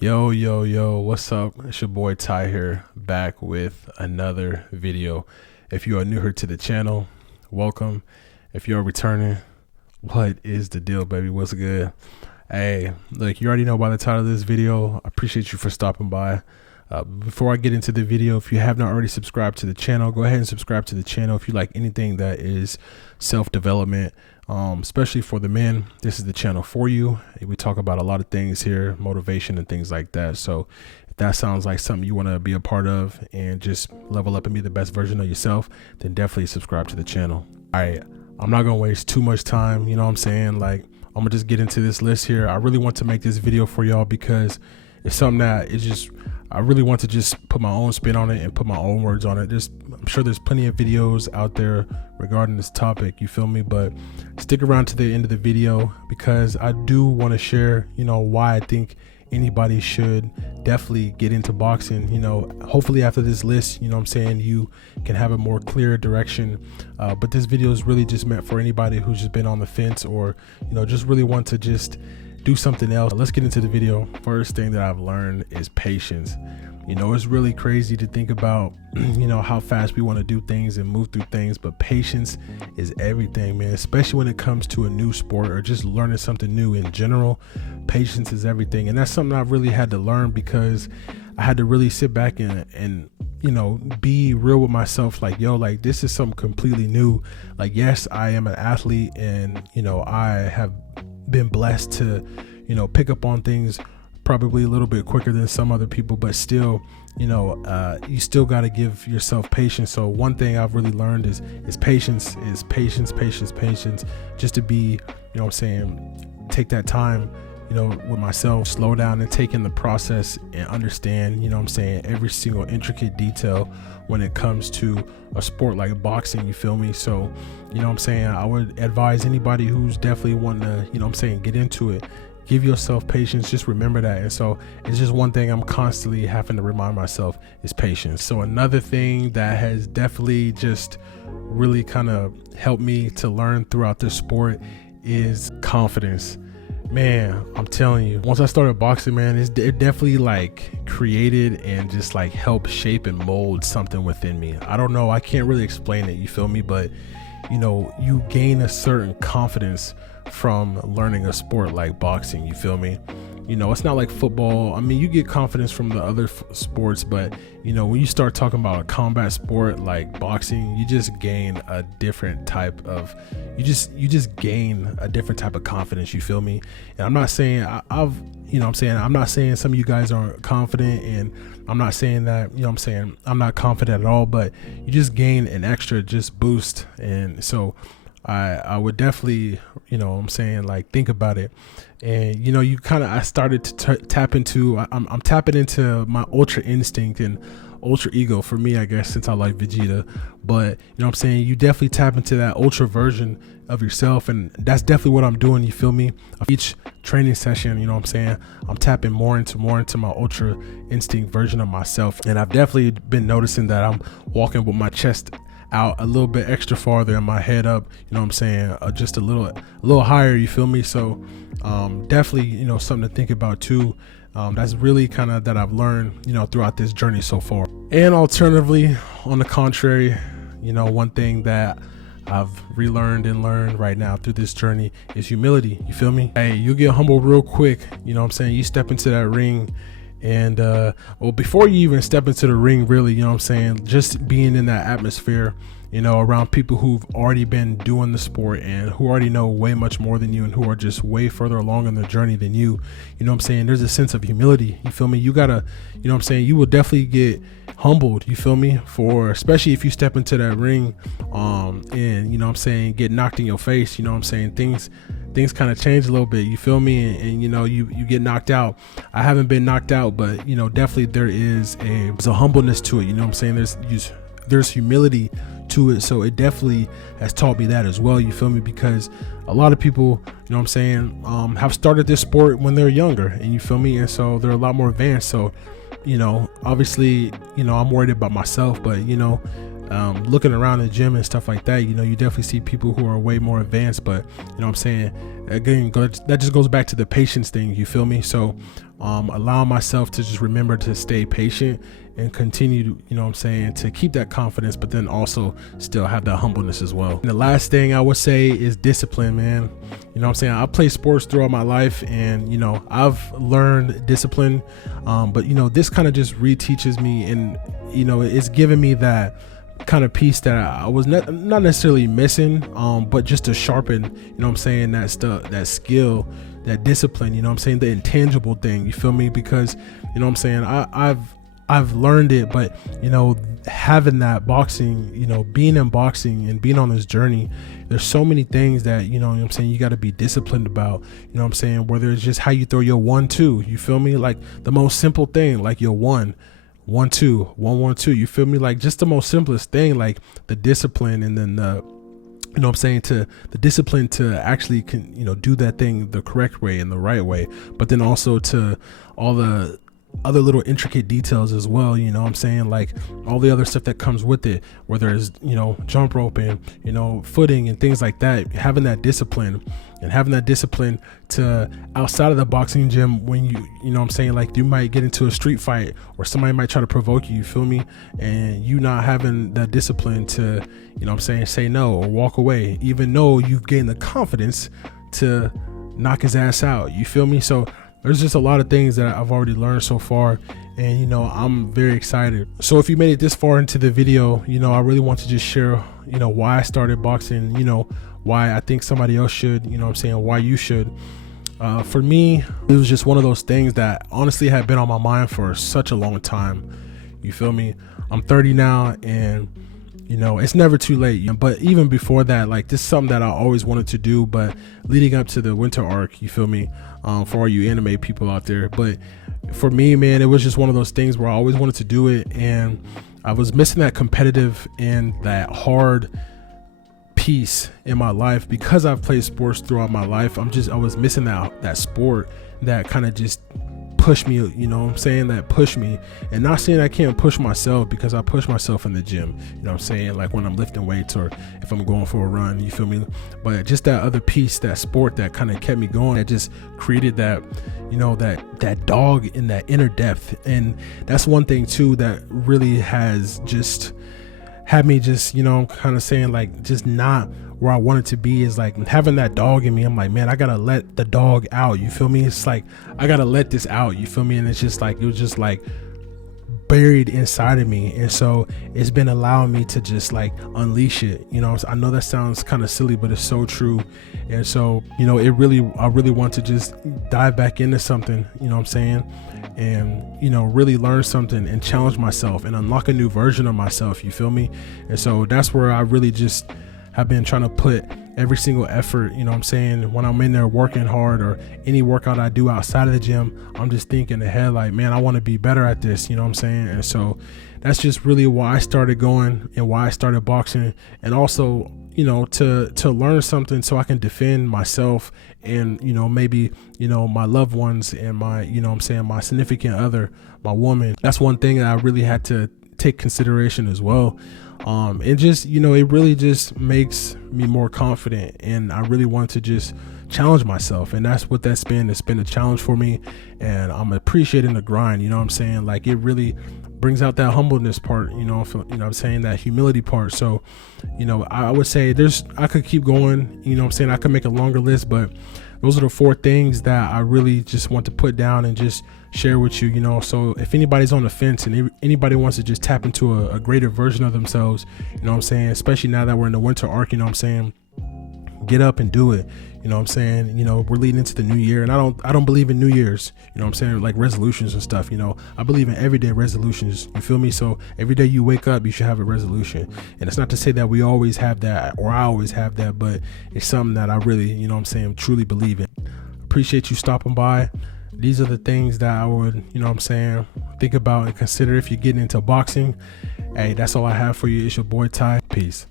Yo, what's up? It's your boy Ty here, back with another video. If you are new here to the channel, welcome. If you're returning, what is the deal, baby? What's good? Hey, look, you already know by the title of this video. I appreciate you for stopping by. Before I get into the video, if you have not already subscribed to the channel, go ahead and subscribe to the channel. If you like anything that is self-development, especially for the men, this is the channel for you. We talk about a lot of things here, motivation and things like that. So if that sounds like something you want to be a part of and just level up and be the best version of yourself, then definitely subscribe to the channel. All right, I'm not gonna waste too much time, you know what I'm saying? Like, I'm gonna just get into this list here. I really want to make this video for y'all because it's something that is just, I really want to just put my own spin on it and put my own words on it. I'm sure there's plenty of videos out there regarding this topic, you feel me? But stick around to the end of the video because I do want to share, why I think anybody should definitely get into boxing. Hopefully after this list, you can have a more clear direction. But this video is really just meant for anybody who's just been on the fence or, just really want to just do something else. Let's get into the video. First thing that I've learned is patience. It's really crazy to think about, how fast we want to do things and move through things, but patience is everything, man, especially when it comes to a new sport or just learning something new in general. Patience is everything. And that's something I've really had to learn because I had to really sit back and be real with myself. Like, this is something completely new. Like, yes, I am an athlete and, I have been blessed to, pick up on things probably a little bit quicker than some other people, but still, you still got to give yourself patience. So one thing I've really learned is patience, just to be, take that time, with myself, slow down and take in the process and understand, every single intricate detail when it comes to a sport like boxing, you feel me? So, I would advise anybody who's definitely wanting to, get into it, give yourself patience. Just remember that. And so it's just one thing I'm constantly having to remind myself is patience. So another thing that has definitely just really kind of helped me to learn throughout this sport is confidence. Man, I'm telling you, once I started boxing, man, it definitely created and just helped shape and mold something within me. I don't know, I can't really explain it, you feel me? But you gain a certain confidence from learning a sport like boxing, you feel me? It's not like football. I mean, you get confidence from the other sports, but when you start talking about a combat sport like boxing, you just gain a different type of, you just gain a different type of confidence, you feel me? And I'm not saying I'm not saying some of you guys aren't confident, and I'm not saying that, I'm not confident at all, but you just gain an extra just boost. And so I would definitely, think about it. And, I started to tap into, I'm tapping into my ultra instinct and ultra ego for me, I guess, since I like Vegeta. But, you definitely tap into that ultra version of yourself. And that's definitely what I'm doing, you feel me? Each training session, I'm tapping more into my ultra instinct version of myself. And I've definitely been noticing that I'm walking with my chest out a little bit extra farther and my head up, just a little higher, you feel me? So definitely, something to think about too. That's really kind of that I've learned, throughout this journey so far. And alternatively, on the contrary, one thing that I've relearned and learned right now through this journey is humility, you feel me? Hey, you get humble real quick, you step into that ring. And before you even step into the ring, really, just being in that atmosphere, around people who've already been doing the sport and who already know way much more than you and who are just way further along in the journey than you, there's a sense of humility, you feel me? You gotta, you will definitely get humbled, you feel me? For especially if you step into that ring and get knocked in your face, things kind of change a little bit, you feel me? And you get knocked out. I haven't been knocked out, but definitely there's a humbleness to it, there's humility to it. So it definitely has taught me that as well, you feel me? Because a lot of people, have started this sport when they're younger, and you feel me? And so they're a lot more advanced. So obviously, I'm worried about myself, but looking around the gym and stuff like that, you know, you definitely see people who are way more advanced, but you know what I'm saying, again, that just goes back to the patience thing, you feel me? So allowing myself to just remember to stay patient and continue to, you know what I'm saying, to keep that confidence, but then also still have that humbleness as well. And the last thing I would say is discipline, man. You know what I'm saying? I played sports throughout my life, and you know, I've learned discipline, but you know, this kind of just reteaches me, and you know, it's given me that kind of piece that I was not necessarily missing, but just to sharpen, you know what I'm saying, that stuff, that skill, that discipline, you know what I'm saying, the intangible thing, you feel me? Because you know what I'm saying, I've learned it, but you know, having that boxing, you know, being in boxing and being on this journey, there's so many things that, you know what I'm saying, you got to be disciplined about, you know what I'm saying, whether it's just how you throw your 1-2, you feel me, like the most simple thing, like your 1-2, 1-1-2, you feel me, like just the most simplest thing, like the discipline, and then the, you know what I'm saying, to the discipline to actually you know, do that thing the correct way and the right way, but then also to all the other little intricate details as well, you know what I'm saying, like all the other stuff that comes with it, whether it's, you know, jump rope and, you know, footing and things like that, having that discipline to outside of the boxing gym, when you know what I'm saying, like you might get into a street fight or somebody might try to provoke you feel me, and you not having that discipline to, you know what I'm saying, say no or walk away, even though you've gained the confidence to knock his ass out, you feel me? So there's just a lot of things that I've already learned so far, and you know, I'm very excited. So if you made it this far into the video, you know, I really want to just share, you know, why I started boxing, you know, why I think somebody else should, you know what I'm saying, why you should. For me, it was just one of those things that honestly had been on my mind for such a long time, you feel me? I'm 30 now, and you know, it's never too late. But even before that, like this is something that I always wanted to do, but leading up to the winter arc, you feel me, for all you anime people out there. But for me, man, it was just one of those things where I always wanted to do it, and I was missing that competitive and that hard piece in my life because I've played sports throughout my life. I was missing that sport that kind of just push me, you know what I'm saying, that push me. And not saying I can't push myself, because I push myself in the gym, you know what I'm saying, like when I'm lifting weights or if I'm going for a run, you feel me? But just that other piece, that sport that kind of kept me going, that just created that, you know, that dog in that inner depth. And that's one thing too that really has just had me just, you know, kind of saying like just not where I wanted to be, is like having that dog in me. I'm like, man, I gotta let the dog out, you feel me? It's like I gotta let this out, you feel me? And it's just like, it was just like buried inside of me, and so it's been allowing me to just like unleash it, you know. I know that sounds kind of silly, but it's so true. And so, you know, I really want to just dive back into something, you know what I'm saying, and you know, really learn something and challenge myself and unlock a new version of myself, you feel me? And so that's where I really just have been trying to put every single effort, you know what I'm saying, when I'm in there working hard, or any workout I do outside of the gym, I'm just thinking ahead like, man, I want to be better at this, you know what I'm saying? And so that's just really why I started going and why I started boxing, and also, you know, to learn something so I can defend myself and, you know, maybe, you know, my loved ones and my, you know what I'm saying, my significant other, my woman. That's one thing that I really had to take consideration as well. And just, you know, it really just makes me more confident, and I really want to just challenge myself, and that's what that's been. It's been a challenge for me, and I'm appreciating the grind, you know what I'm saying? Like it really brings out that humbleness part, you know what I'm saying, that humility part. So, you know, I would say I could keep going, you know what I'm saying, I could make a longer list, but those are the 4 things that I really just want to put down and just share with you, you know. So if anybody's on the fence and anybody wants to just tap into a greater version of themselves, you know what I'm saying, especially now that we're in the winter arc, you know what I'm saying, get up and do it, you know what I'm saying. You know, we're leading into the new year, and I don't believe in New Year's, you know what I'm saying, like resolutions and stuff, you know. I believe in everyday resolutions, you feel me? So every day you wake up, you should have a resolution. And it's not to say that we always have that, or I always have that, but it's something that I really, you know what I'm saying, truly believe in. Appreciate you stopping by. These are the things that I would, you know what I'm saying, think about and consider if you're getting into boxing. Hey, that's all I have for you. It's your boy Ty. Peace.